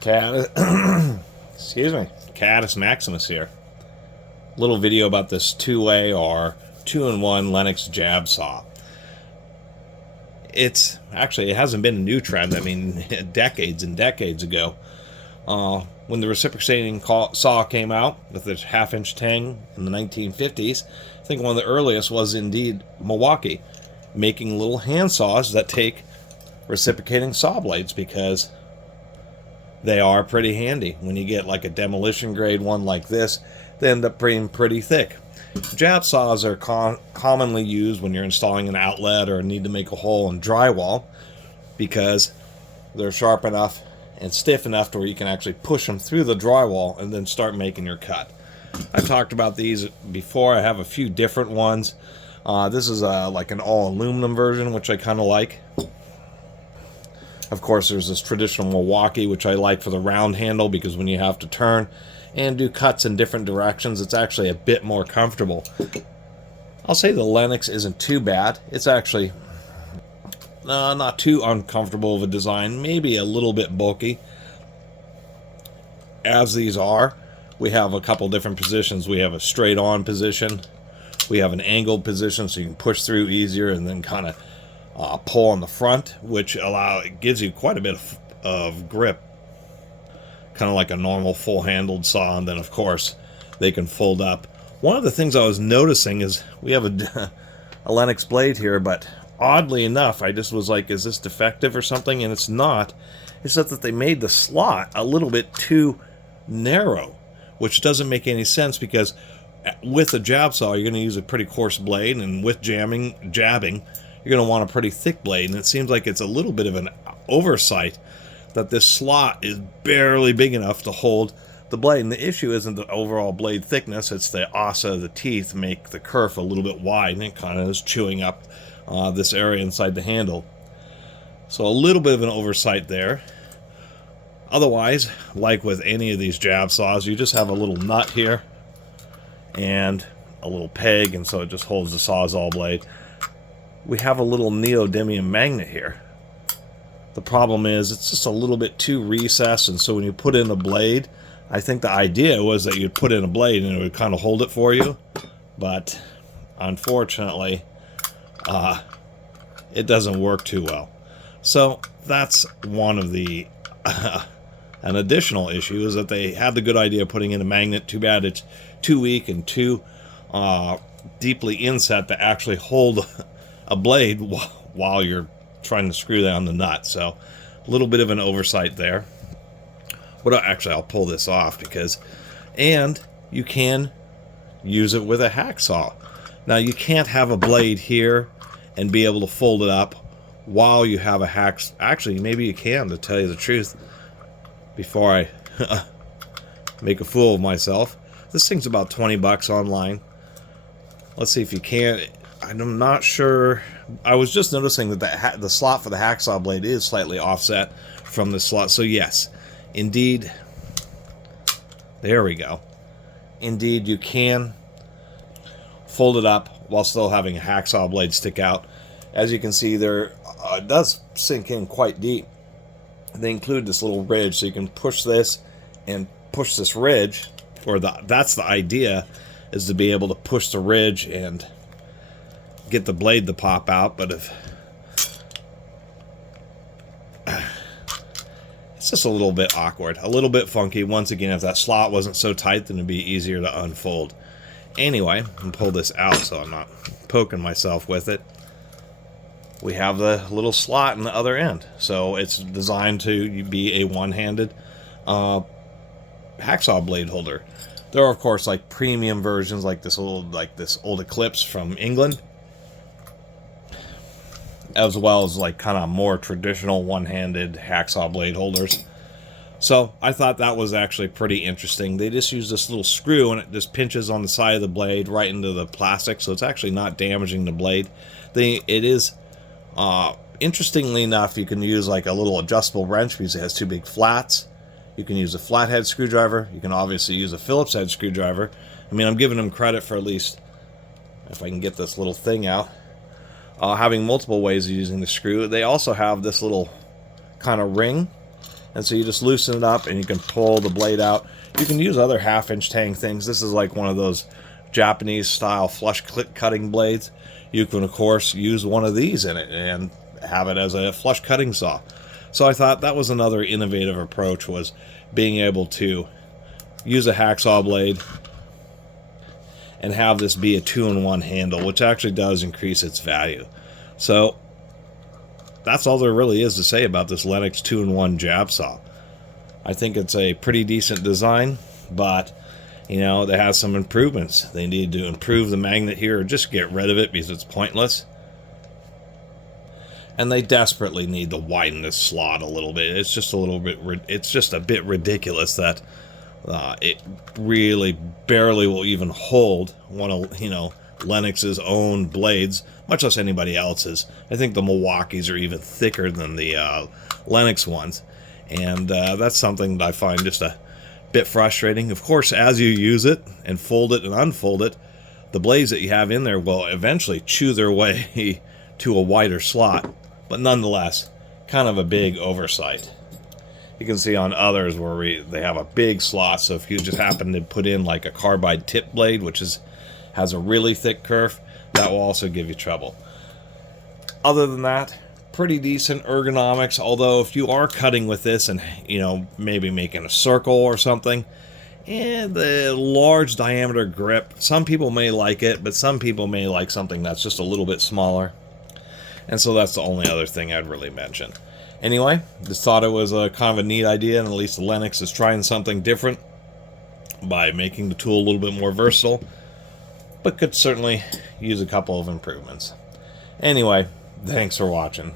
Catus, excuse me, Catus Maximus here. Little video about this two-way or two-in-one Lenox jab saw. It hasn't been a new trend. I mean, decades and decades ago, when the reciprocating saw came out with its half-inch tang in the 1950s, I think one of the earliest was indeed Milwaukee, making little hand saws that take reciprocating saw blades because they are pretty handy. When you get like a demolition grade one like this, they end up being pretty thick. Jab saws are commonly used when you're installing an outlet or need to make a hole in drywall because they're sharp enough and stiff enough to where you can actually push them through the drywall and then start making your cut. I've talked about these before. I have a few different ones. This is like an all aluminum version, which I kind of like. Of course, there's this traditional Milwaukee, which I like for the round handle because when you have to turn and do cuts in different directions, it's actually a bit more comfortable. I'll say the Lenox isn't too bad. It's actually not too uncomfortable of a design, maybe a little bit bulky. As these are, we have a couple different positions. We have a straight on position. We have an angled position so you can push through easier and then kind of pull on the front, which it gives you quite a bit of grip, kind of like a normal full-handled saw. And then of course they can fold up. One of the things I was noticing is we have a Lenox blade here, but oddly enough I just was like, is this defective or something? And it's not. It's just that they made the slot a little bit too narrow, which doesn't make any sense because with a jab saw you're going to use a pretty coarse blade, and with jabbing you're going to want a pretty thick blade, and it seems like it's a little bit of an oversight that this slot is barely big enough to hold the blade. And the issue isn't the overall blade thickness, it's the ossa of the teeth make the kerf a little bit wide, and it kind of is chewing up this area inside the handle. So a little bit of an oversight there. Otherwise, like with any of these jab saws, you just have a little nut here and a little peg, and so it just holds the Sawzall blade. We have a little neodymium magnet here. The problem is it's just a little bit too recessed, and so when you put in a blade, I think the idea was that you'd put in a blade and it would kind of hold it for you, but unfortunately it doesn't work too well. So that's one of the an additional issue is that they had the good idea of putting in a magnet. Too bad it's too weak and too deeply inset to actually hold a blade while you're trying to screw down the nut. So a little bit of an oversight there. Actually, I'll pull this off and you can use it with a hacksaw. Now you can't have a blade here and be able to fold it up while you have a hacksaw. Actually, maybe you can, to tell you the truth, before I make a fool of myself. This thing's about 20 bucks online. Let's see if you can. I'm not sure. I was just noticing that the slot for the hacksaw blade is slightly offset from the slot. So yes, indeed, there we go. Indeed, you can fold it up while still having a hacksaw blade stick out. As you can see there, it does sink in quite deep. They include this little ridge, so you can push this and push this ridge, or that's the idea, is to be able to push the ridge and get the blade to pop out. But it's just a little bit awkward, a little bit funky. Once again, if that slot wasn't so tight, then it'd be easier to unfold. Anyway, I'll pull this out so I'm not poking myself with it. We have the little slot in the other end, so it's designed to be a one-handed hacksaw blade holder. There are of course like premium versions like this old Eclipse from England, as well as like kind of more traditional one-handed hacksaw blade holders. So I thought that was actually pretty interesting. They just use this little screw and it just pinches on the side of the blade right into the plastic, so it's actually not damaging the blade. It is interestingly enough, you can use like a little adjustable wrench because it has two big flats. You can use a flathead screwdriver. You can obviously use a Phillips head screwdriver. I mean, I'm giving them credit for, at least if I can get this little thing out, having multiple ways of using the screw. They also have this little kind of ring And so you just loosen it up and you can pull the blade out. You can use other half-inch tang things. This is like one of those Japanese style flush cutting blades. You can of course use one of these in it and have it as a flush cutting saw. So I thought that was another innovative approach, was being able to use a hacksaw blade and have this be a 2-in-1 handle, which actually does increase its value. So that's all there really is to say about this Lenox 2-in-1 jab saw. I think it's a pretty decent design, but you know, it has some improvements. They need to improve the magnet here or just get rid of it because it's pointless. And they desperately need to widen this slot a little bit. It's just a little bit, it's just a bit ridiculous that it really barely will even hold one of, you know, Lenox's own blades, much less anybody else's. I think the Milwaukee's are even thicker than the Lenox ones. And that's something that I find just a bit frustrating. Of course, as you use it and fold it and unfold it, the blades that you have in there will eventually chew their way to a wider slot. But nonetheless, kind of a big oversight. You can see on others where they have a big slot, so if you just happen to put in like a carbide tip blade, which has a really thick kerf, that will also give you trouble. Other than that, pretty decent ergonomics, although if you are cutting with this and, you know, maybe making a circle or something, and the large diameter grip, some people may like it, but some people may like something that's just a little bit smaller. And so that's the only other thing I'd really mention. Anyway, just thought it was a kind of a neat idea, and at least the Lenox is trying something different by making the tool a little bit more versatile, but could certainly use a couple of improvements. Anyway, thanks for watching.